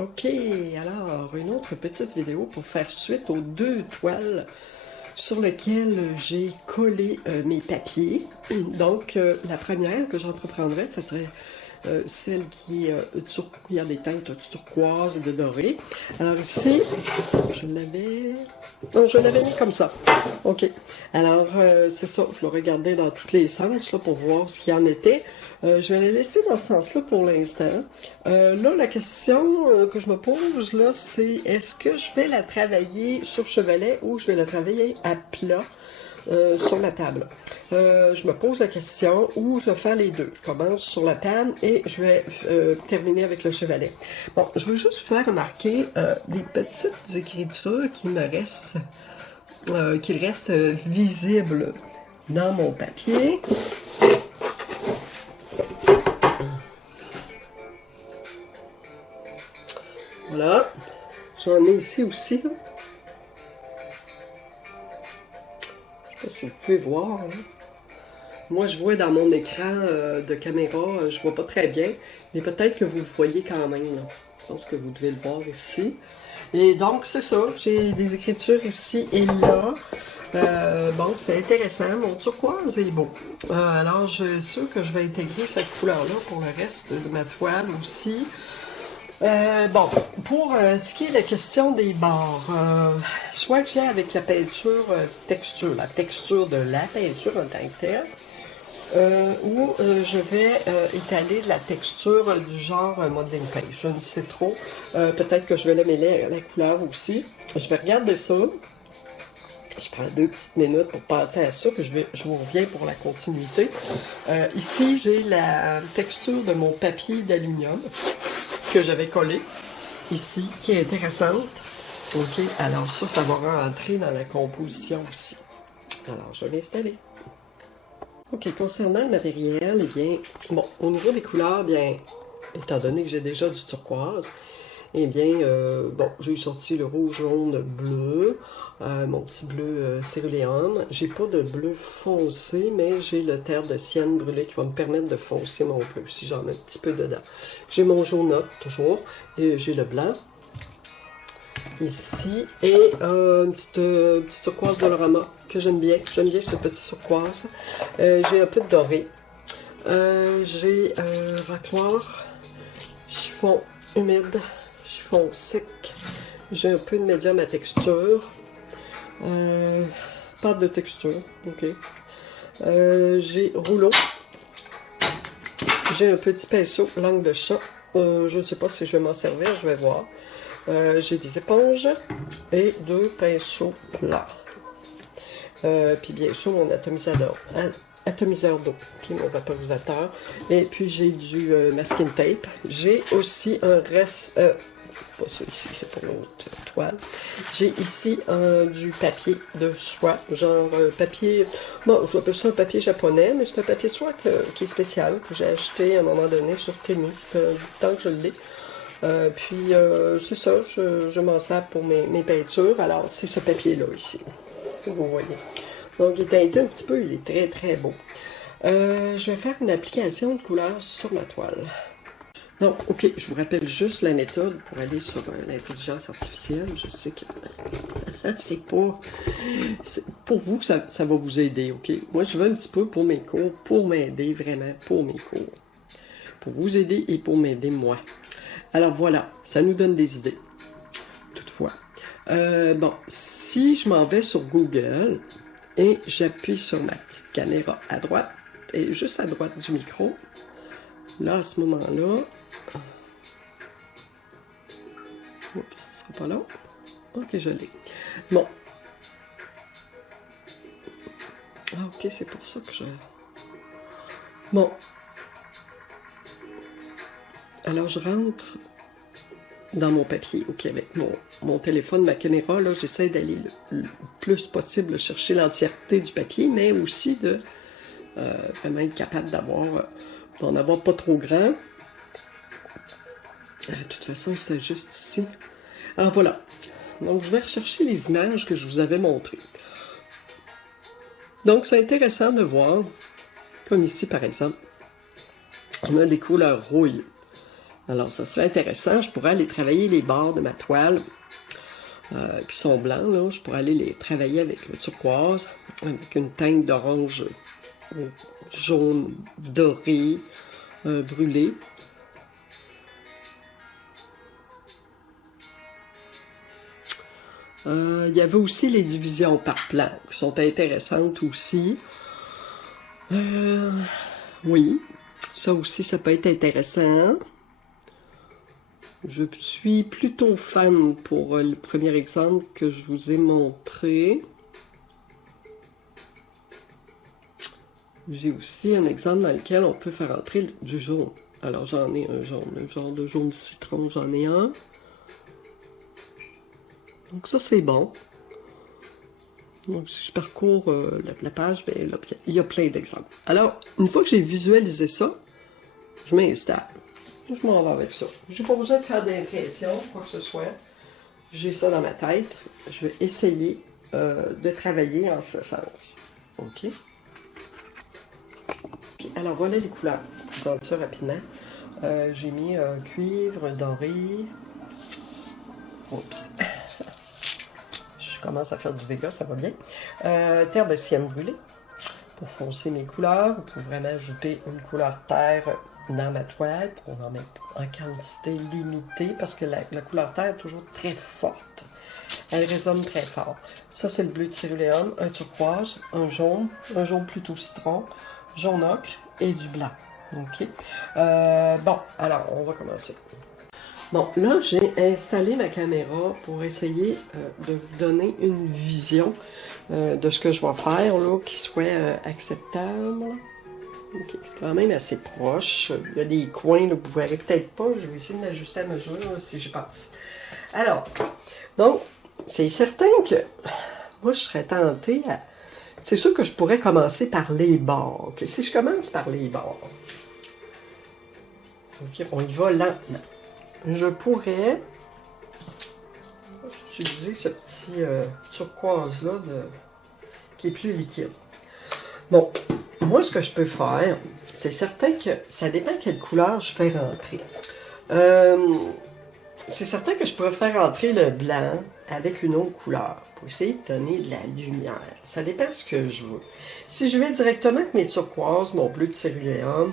Ok, alors une autre petite vidéo pour faire suite aux deux toiles sur lesquelles j'ai collé mes papiers. Donc la première que j'entreprendrai, ce serait celle qui a des teintes turquoise et de doré. Alors ici, je l'avais... Non, je l'avais mis comme ça. Ok. Alors, c'est ça. Je le regardais dans tous les sens là, pour voir ce qu'il y en était. Je vais les laisser dans ce sens-là pour l'instant. Là, la question que je me pose, là, c'est est-ce que je vais la travailler sur chevalet ou je vais la travailler à plat? Sur la table. Je me pose la question où je vais faire les deux. Je commence sur la table et je vais terminer avec le chevalet. Bon, je veux juste faire remarquer des petites écritures qui me restent, qui restent visibles dans mon papier. Voilà. J'en ai ici aussi. Là. Je sais pas si vous pouvez voir. Hein. Moi, je vois dans mon écran de caméra, je vois pas très bien, mais peut-être que vous le voyez quand même. Là. Je pense que vous devez le voir ici. Et donc, c'est ça. J'ai des écritures ici et là. Bon, c'est intéressant. Mon turquoise est beau. Alors, je suis sûre que je vais intégrer cette couleur-là pour le reste de ma toile aussi. Bon, pour ce qui est la question des bords, soit que j'ai avec la peinture texture, la texture de la peinture en tant que telle, ou je vais étaler de la texture du genre modeling paint. Je ne sais trop. Peut-être que je vais la mêler à la couleur aussi. Je vais regarder ça. Je prends 2 petites minutes pour passer à ça, puis je vous reviens pour la continuité. Ici, j'ai la texture de mon papier d'aluminium que j'avais collé ici, qui est intéressante. Ok, alors ça va rentrer dans la composition aussi. Alors, je vais l'installer. Ok, concernant le matériel, eh bien, bon, au niveau des couleurs, bien, étant donné que j'ai déjà du turquoise, eh bien, bon, j'ai sorti le rouge, jaune, bleu, mon petit bleu céruléum. J'ai pas de bleu foncé, mais j'ai le terre de sienne brûlé qui va me permettre de foncer mon bleu, si j'en mets un petit peu dedans. J'ai mon jaunâtre, toujours, et j'ai le blanc. Ici, et une petite turquoise Dolorama que j'aime bien ce petit turquoise. J'ai un peu de doré. J'ai rock noir, chiffon humide, chiffon sec. J'ai un peu de médium à texture. Pâte de texture, ok. J'ai rouleau. J'ai un petit pinceau langue de chat. Je ne sais pas si je vais m'en servir, je vais voir. J'ai des éponges et 2 pinceaux plats. Puis bien sûr mon atomiseur d'eau, puis mon vaporisateur. Et puis j'ai du masking tape. J'ai aussi un reste... pas ça ici, c'est pour l'autre toile. J'ai ici du papier de soie, genre papier... Bon, je appelle ça un papier japonais, mais c'est un papier de soie qui est spécial, que j'ai acheté à un moment donné sur Temu, tant que je l'ai. Puis c'est ça, je m'en sers pour mes peintures. Alors c'est ce papier-là ici, que vous voyez. Donc il est teinté un petit peu, il est très très beau. Je vais faire une application de couleur sur ma toile. Donc, ok, je vous rappelle juste la méthode pour aller sur l'intelligence artificielle. Je sais que c'est pas... Pour vous, ça va vous aider, ok? Moi, je veux un petit peu pour mes cours, pour m'aider vraiment, pour mes cours. Pour vous aider et pour m'aider moi. Alors voilà, ça nous donne des idées. Toutefois. Bon, si je m'en vais sur Google et j'appuie sur ma petite caméra à droite, et juste à droite du micro, là, à ce moment-là... Oups, ce sera pas là. Ok, je l'ai. Bon. Ah, ok, c'est pour ça que je... Bon. Alors, je rentre dans mon papier, ok, avec mon téléphone, ma caméra, là, j'essaie d'aller le plus possible chercher l'entièreté du papier, mais aussi de vraiment être capable d'en avoir pas trop grand. De toute façon, c'est juste ici. Alors voilà. Donc, je vais rechercher les images que je vous avais montrées. Donc, c'est intéressant de voir, comme ici par exemple, on a des couleurs rouille. Alors, ça serait intéressant. Je pourrais aller travailler les bords de ma toile qui sont blancs. Là. Je pourrais aller les travailler avec le turquoise, avec une teinte d'orange jaune doré, brûlé. Il y avait aussi les divisions par plan qui sont intéressantes aussi. Oui, ça aussi, ça peut être intéressant. Je suis plutôt fan pour le premier exemple que je vous ai montré. J'ai aussi un exemple dans lequel on peut faire entrer du jaune. Alors j'en ai un jaune, un genre de jaune citron, j'en ai un. Donc ça c'est bon. Donc si je parcours la page, ben, là, il y a plein d'exemples. Alors, une fois que j'ai visualisé ça, je m'installe. Je m'en vais avec ça. Je n'ai pas besoin de faire d'impression, quoi que ce soit. J'ai ça dans ma tête. Je vais essayer de travailler en ce sens. OK? Alors voilà les couleurs. Je vous en dis ça rapidement. J'ai mis cuivre, doré. Oups. Je commence à faire du dégât, ça va bien. Terre de sienne brûlée. Pour foncer mes couleurs, vous pouvez vraiment ajouter une couleur terre dans ma toile pour en mettre en quantité limitée parce que la couleur terre est toujours très forte. Elle résonne très fort. Ça, c'est le bleu de céruléum, un turquoise, un jaune plutôt citron, jaune ocre et du blanc. OK? Bon, alors, on va commencer. Bon, là, j'ai installé ma caméra pour essayer de vous donner une vision de ce que je vais faire, là, qui soit acceptable. Okay. C'est quand même assez proche. Il y a des coins, là, vous ne verrez peut-être pas. Je vais essayer de l'ajuster à mesure là, si j'y pense. Alors, donc, c'est certain que moi, je serais tentée à... C'est sûr que je pourrais commencer par les bords. Okay? Si je commence par les bords, okay, on y va lentement. Je pourrais utiliser ce petit turquoise-là qui est plus liquide. Bon, moi, ce que je peux faire, c'est certain que ça dépend quelle couleur je fais rentrer. C'est certain que je pourrais faire rentrer le blanc avec une autre couleur pour essayer de donner de la lumière. Ça dépend de ce que je veux. Si je vais directement avec mes turquoises, mon bleu de céruléum,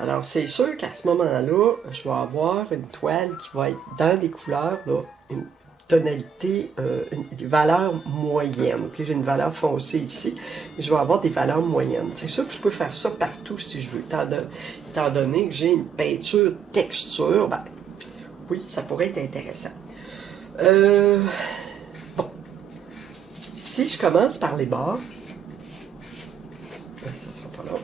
alors c'est sûr qu'à ce moment-là, je vais avoir une toile qui va être dans des couleurs, là, une tonalité, une valeur moyenne. Okay? J'ai une valeur foncée ici, et je vais avoir des valeurs moyennes. C'est sûr que je peux faire ça partout si je veux, étant donné que j'ai une peinture texture, ben, oui, ça pourrait être intéressant. Bon, si je commence par les bords, ben, ça ne sera pas là.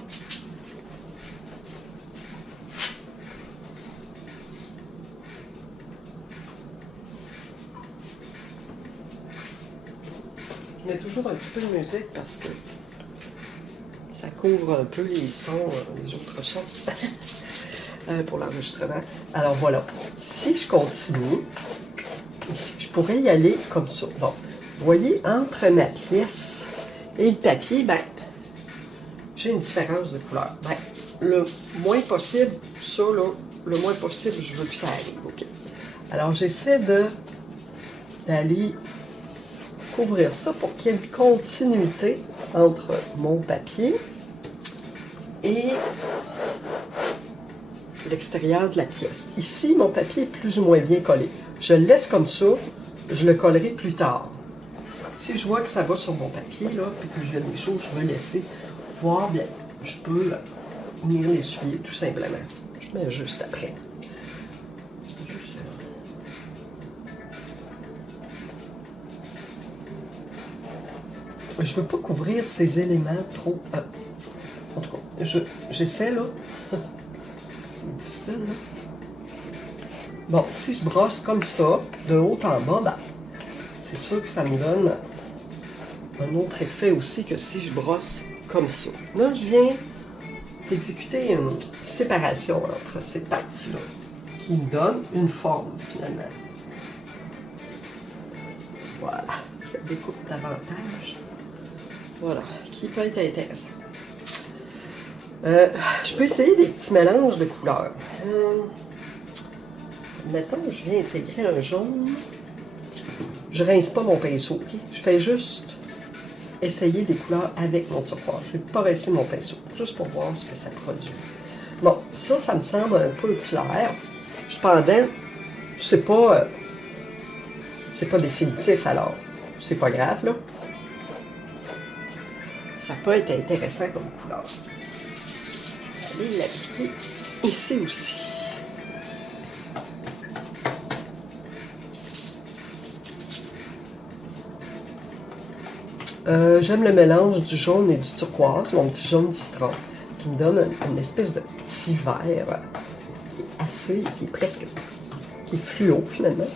Je mets toujours un petit peu de musique parce que ça couvre un peu les sons, les autres sons pour l'enregistrement. Alors voilà, si je continue, ici, je pourrais y aller comme ça. Bon, vous voyez, entre ma pièce et le papier, ben, j'ai une différence de couleur. Ben, le moins possible, ça là, le moins possible, je veux que ça arrive. OK. Alors j'essaie d'aller couvrir ça pour qu'il y ait une continuité entre mon papier et l'extérieur de la pièce. Ici, mon papier est plus ou moins bien collé. Je le laisse comme ça, je le collerai plus tard. Si je vois que ça va sur mon papier, là, puis que je vais des choses, je vais laisser voir bien. Je peux venir l'essuyer tout simplement. Je mets juste après. Je ne veux pas couvrir ces éléments trop... en tout cas, j'essaie là. C'est difficile là. Bon, si je brosse comme ça, de haut en bas, ben, c'est sûr que ça me donne un autre effet aussi que si je brosse comme ça. Là, je viens d'exécuter une séparation entre ces parties-là, qui me donne une forme finalement. Voilà, je la découpe davantage. Voilà, qui peut être intéressant. Je peux essayer des petits mélanges de couleurs. mettons, je viens intégrer un jaune. Je rince pas mon pinceau, ok? Je fais juste essayer des couleurs avec mon turquoise. Je ne vais pas rincer mon pinceau, juste pour voir ce que ça produit. Bon, ça me semble un peu clair. Cependant, c'est pas définitif, alors c'est pas grave, là. Ça peut être intéressant comme couleur. Je vais aller l'appliquer ici aussi. J'aime le mélange du jaune et du turquoise, mon petit jaune citron, qui me donne une espèce de petit vert qui est presque, qui est fluo finalement.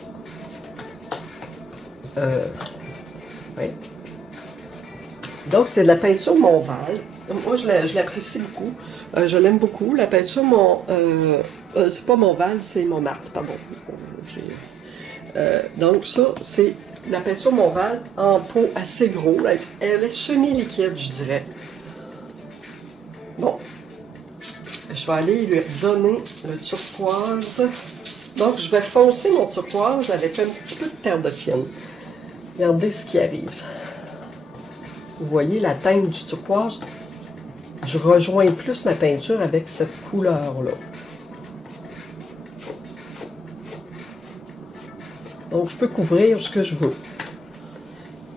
Oui. Donc c'est de la peinture Montval. Moi je l'apprécie beaucoup. Je l'aime beaucoup. La peinture c'est pas Montval, c'est Montmartre, pardon. Donc ça, c'est la peinture Montval en pot assez gros. Elle est semi-liquide, je dirais. Bon. Je vais aller lui redonner le turquoise. Donc je vais foncer mon turquoise avec un petit peu de terre de sienne. Regardez ce qui arrive. Vous voyez la teinte du turquoise? Je rejoins plus ma peinture avec cette couleur-là. Donc, je peux couvrir ce que je veux.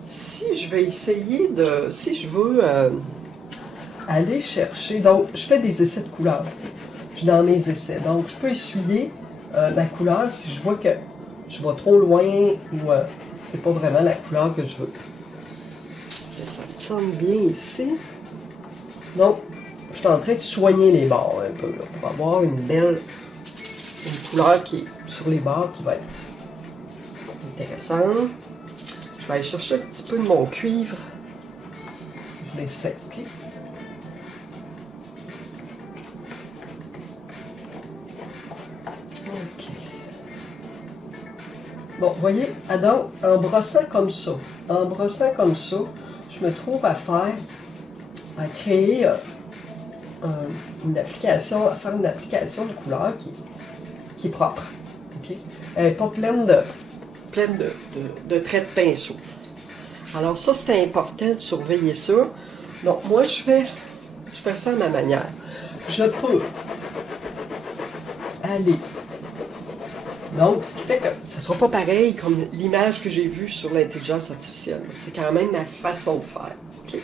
Si je vais essayer de... Si je veux aller chercher... Donc, je fais des essais de couleurs. Je suis dans mes essais. Donc, je peux essuyer ma couleur si je vois que je vais trop loin ou c'est pas vraiment la couleur que je veux. Ça me semble bien ici. Donc, je suis en train de soigner les bords un peu, là, pour avoir une couleur qui est sur les bords qui va être intéressante. Je vais aller chercher un petit peu de mon cuivre. Je l'ai sec. Ok. Bon, vous voyez, alors, en brossant comme ça, je me trouve à créer une application de couleur qui est propre. Okay? Elle n'est pas pleine de traits de pinceau. Alors ça, c'est important de surveiller ça. Donc moi, je fais ça à ma manière. Je peux aller. Donc, ce qui fait que ça ne sera pas pareil comme l'image que j'ai vue sur l'intelligence artificielle. C'est quand même ma façon de faire. Okay?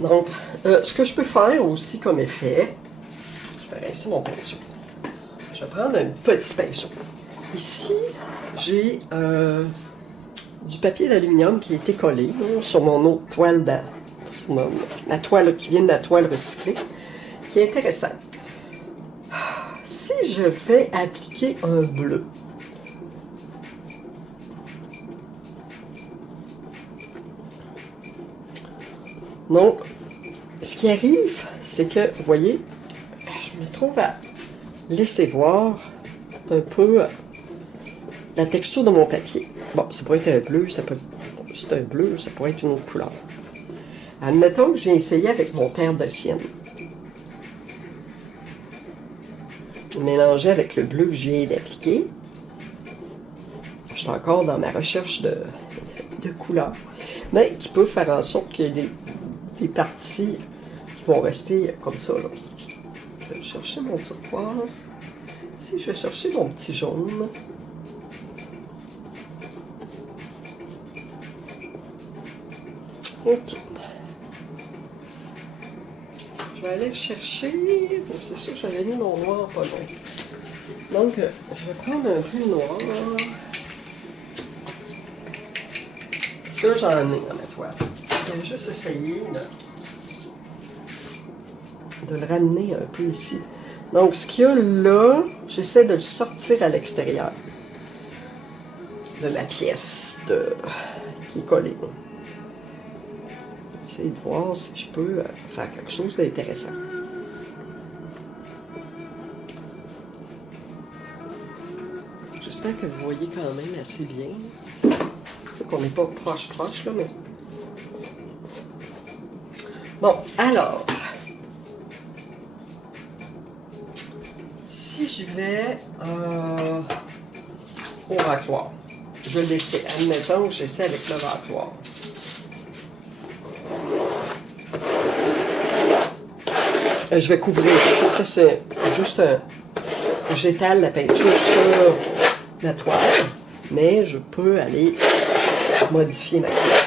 Donc, ce que je peux faire aussi comme effet, je vais rincer mon pinceau. Je vais prendre un petit pinceau. Ici, j'ai du papier d'aluminium qui a été collé sur mon autre toile, la toile qui vient de la toile recyclée, qui est intéressant. Si je vais appliquer un bleu, donc, ce qui arrive, c'est que, vous voyez, je me trouve à laisser voir un peu la texture de mon papier. Bon, ça pourrait être un bleu, c'est un bleu, ça pourrait être une autre couleur. Admettons que j'ai essayé avec mon terre de sienne. Mélanger avec le bleu que je viens d'appliquer. Je suis encore dans ma recherche de couleurs, mais qui peut faire en sorte qu'il y ait des parties qui vont rester comme ça. Là. Je vais chercher mon turquoise. Ici, je vais chercher mon petit jaune. Ok. Je vais aller chercher. Bon, c'est sûr, j'avais mis mon noir pas long. Donc, je vais prendre un peu de noir. Parce que là, j'en ai dans ma toile. Je vais juste essayer de le ramener un peu ici. Donc, ce qu'il y a là, j'essaie de le sortir à l'extérieur de ma pièce qui est collée. Essayer de voir si je peux faire quelque chose d'intéressant. J'espère que vous voyez quand même assez bien. Qu'on n'est pas proche là, mais... Bon, alors... j'y vais au racloir. Je vais laisser, admettons que j'essaie avec le racloir. Je vais couvrir. Ça, c'est juste j'étale la peinture sur la toile, mais je peux aller modifier ma couleur.